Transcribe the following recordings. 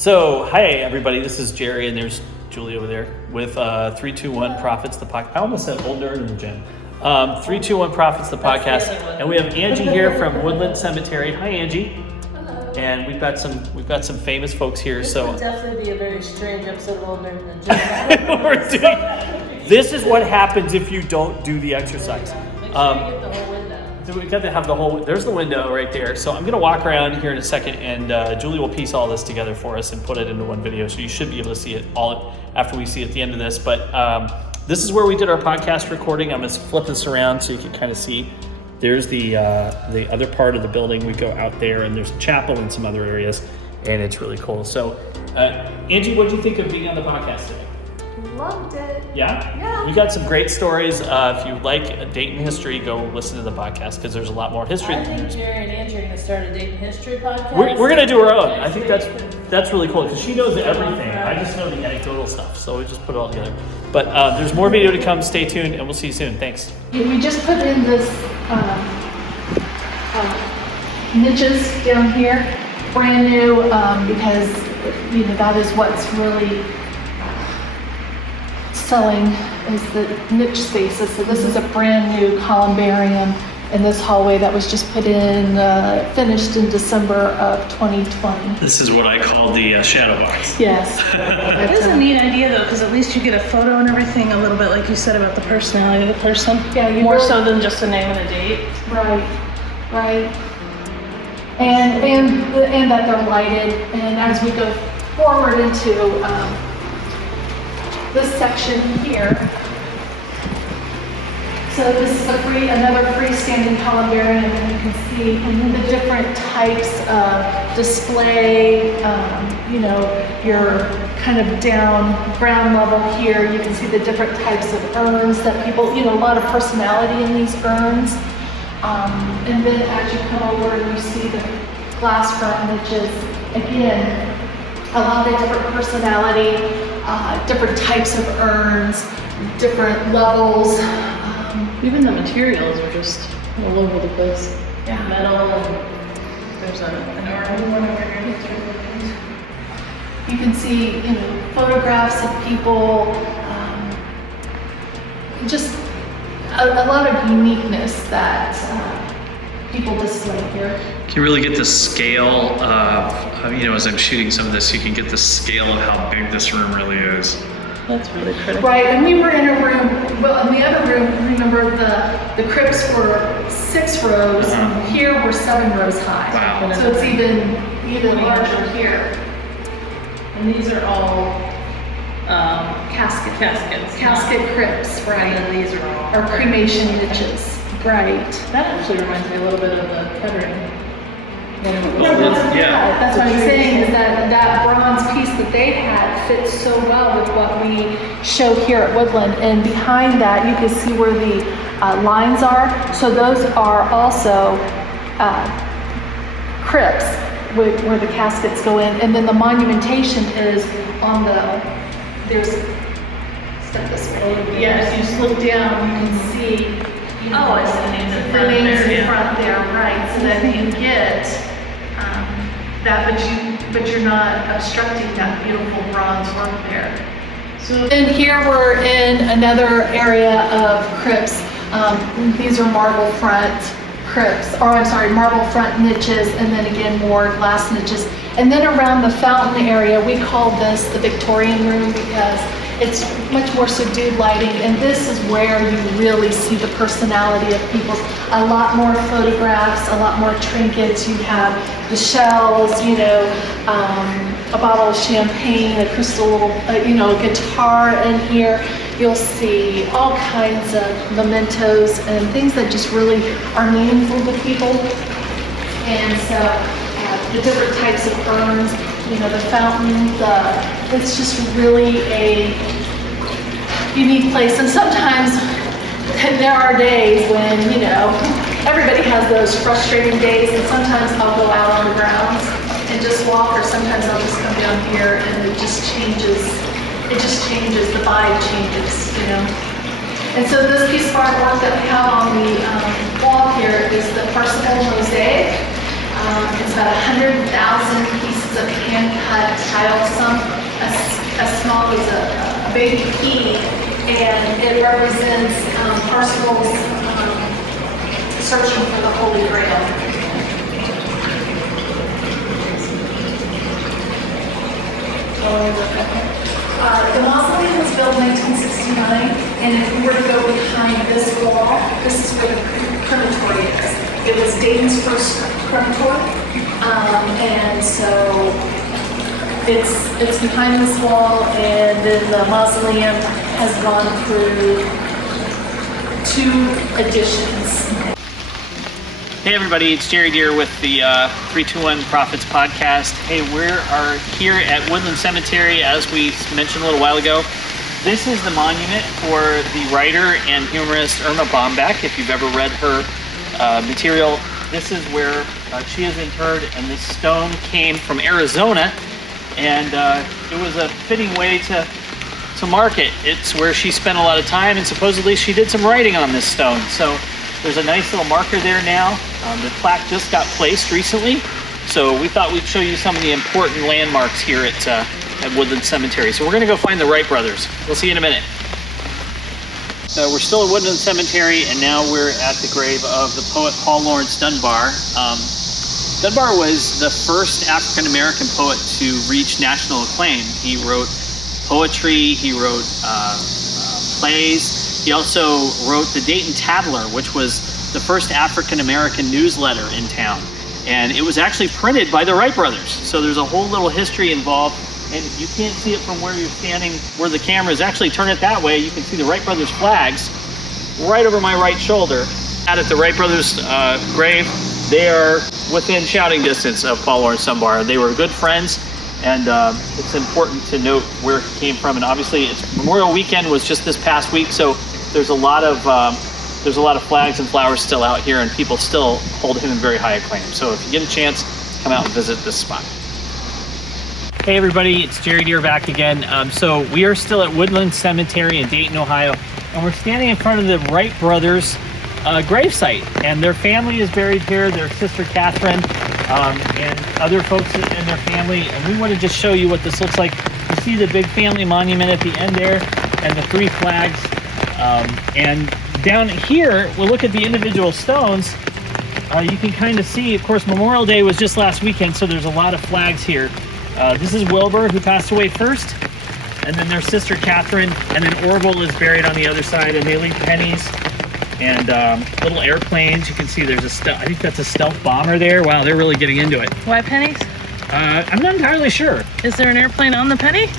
So, hi everybody, this is Gery and there's Julie over there with 321 Profits the podcast. I almost said old nerd in the gym. 321 Profits the podcast, and we have Angie here from Woodland Cemetery. Hi Angie. Hello. And we've got some famous folks here. This So would definitely be a very strange episode of Old Nerd in the Gym. this is what happens if you don't do the exercise. Make sure you get the whole window. So we got to have the whole. There's the window right there. So I'm gonna walk around here in a second, and Julie will piece all this together for us and put it into one video. So you should be able to see it all after we see at the end of this. But this is where we did our podcast recording. I'm gonna flip this around so you can kind of see. There's the other part of the building. We go out there, and there's a chapel and some other areas, and it's really cool. So Angie, what do you think of being on the podcast today? Loved it. Yeah? Yeah. We got some great stories. If you like Dayton history, go listen to the podcast because there's a lot more history. I think Gery and Angie are going to start a Dayton history podcast. We're going to do our own. I think that's really cool because she knows everything. I just know the anecdotal stuff, so we just put it all together. But there's more video to come. Stay tuned, and we'll see you soon. Thanks. We just put in this niches down here, brand new, because that is what's really selling is the niche spaces. So this is a brand new columbarium in this hallway that was just put in, finished in December of 2020. This is what I call the shadow box. Yes. It is a neat idea though, because at least you get a photo and everything, a little bit like you said about the personality of the person. Yeah, you more really- so than just a name and a date. Right. And that they're lighted. And as we go forward into this section here, so this is another freestanding columbarium, and you can see the different types of display. Your kind of down ground level here, you can see the different types of urns that people, a lot of personality in these urns. And then as you come over, you see the glass front niches. Again, a lot of different personality, different types of urns, different levels. Even the materials are just all over the place. Yeah. Metal, and there's an urn one over here. You can see, photographs of people, just a lot of uniqueness that people display here. You can really get the scale of, as I'm shooting some of this, you can get the scale of how big this room really is. That's really critical. Right, and we were in a room, well, in the other room, remember the crypts were 6 rows, here we're 7 rows high. Wow. So it's even larger here. And these are all Casket caskets. crypts, right. And then these are all cremation niches, right. That actually reminds me a little bit of the Kettering. Yeah. That's what I'm saying, is that bronze piece that they had fits so well with what we show here at Woodland. And behind that, you can see where the lines are. So those are also crypts where the caskets go in. And then the monumentation is on there's, step this way. Yeah, if you just look down, you can see. I see the names in The front names there, in yeah. front there, right, so that you can get that, but you're not obstructing that beautiful bronze work there. So And here we're in another area of crypts. These are marble front crypts, marble front niches, and then again more glass niches. And then around the fountain area, we call this the Victorian room because it's much more subdued lighting, and this is where you really see the personality of people. A lot more photographs, a lot more trinkets. You have the shells, a bottle of champagne, a crystal, guitar in here. You'll see all kinds of mementos and things that just really are meaningful to people. And so the different types of urns, the fountain, it's just really a unique place. And sometimes there are days when, everybody has those frustrating days, and sometimes I'll go out on the grounds and just walk, or sometimes I'll just come down here and it just changes, the vibe changes, And so this piece of artwork that we have on the wall here is the Parsifal mosaic. It's about 100,000 pieces is a hand-cut tile stump, as small as a baby pea, and it represents Parsifal's searching for the Holy Grail. The mausoleum was built in 1969, and if we were to go behind this wall, this is where the crematory is. It was Dayton's first crematory, and so it's behind this wall, and then the mausoleum has gone through 2 additions. Hey everybody, it's Gery here with the 321 Prophets podcast. Hey, we are here at Woodland Cemetery, as we mentioned a little while ago. This is the monument for the writer and humorist Irma Bombeck. If you've ever read her material, this is where she is interred, and this stone came from Arizona, and it was a fitting way to mark it. It's where she spent a lot of time, and supposedly she did some writing on this stone. So there's a nice little marker there now. The plaque just got placed recently, so we thought we'd show you some of the important landmarks here at Woodland Cemetery. So we're going to go find the Wright Brothers. We'll see you in a minute. We're still at Woodland Cemetery, and now we're at the grave of the poet Paul Laurence Dunbar. Dunbar was the first African-American poet to reach national acclaim. He wrote poetry, he wrote plays. He also wrote the Dayton Tabler, which was the first African-American newsletter in town. And it was actually printed by the Wright Brothers. So there's a whole little history involved. And if you can't see it from where you're standing, where the camera is, actually turn it that way, you can see the Wright Brothers flags right over my right shoulder. Out at the Wright Brothers grave, they are within shouting distance of Paul Laurence Dunbar. They were good friends, and it's important to note where he came from. And obviously, Memorial Weekend was just this past week, so there's a lot of flags and flowers still out here, and people still hold him in very high acclaim. So if you get a chance, come out and visit this spot. Hey everybody, it's Gery here back again. So we are still at Woodland Cemetery in Dayton, Ohio, and we're standing in front of the Wright Brothers gravesite, and their family is buried here, their sister Catherine, and other folks in their family, and we want to just show you what this looks like. You see the big family monument at the end there, and the 3 flags. And down here, we'll look at the individual stones. You can kind of see, of course, Memorial Day was just last weekend, so there's a lot of flags here. This is Wilbur, who passed away first, and then their sister Catherine, and then Orville is buried on the other side, and they leave pennies and little airplanes. You can see there's I think that's a stealth bomber there. Wow, they're really getting into it. Why pennies? I'm not entirely sure. Is there an airplane on the penny?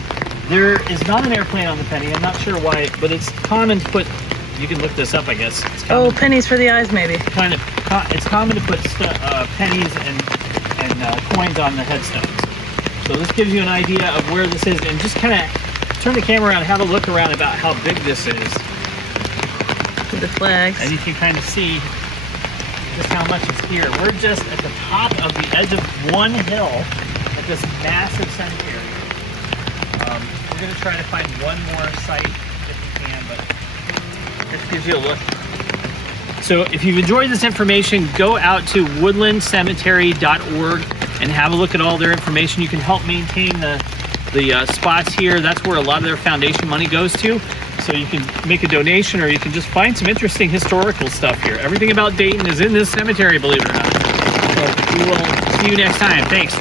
There is not an airplane on the penny. I'm not sure why, but it's common to put, you can look this up, I guess. It's common, pennies for the eyes, maybe. It's common to put pennies and coins on the headstones. So this gives you an idea of where this is, and just kind of turn the camera around, have a look around about how big this is. The flags. And you can kind of see just how much is here. We're just at the top of the edge of one hill at this massive cemetery. We're going to try to find one more site if we can, but this gives you a look. So if you've enjoyed this information, go out to woodlandcemetery.org and have a look at all their information. You can help maintain the spots here. That's where a lot of their foundation money goes to. So you can make a donation, or you can just find some interesting historical stuff here. Everything about Dayton is in this cemetery, believe it or not. So we will see you next time. Thanks.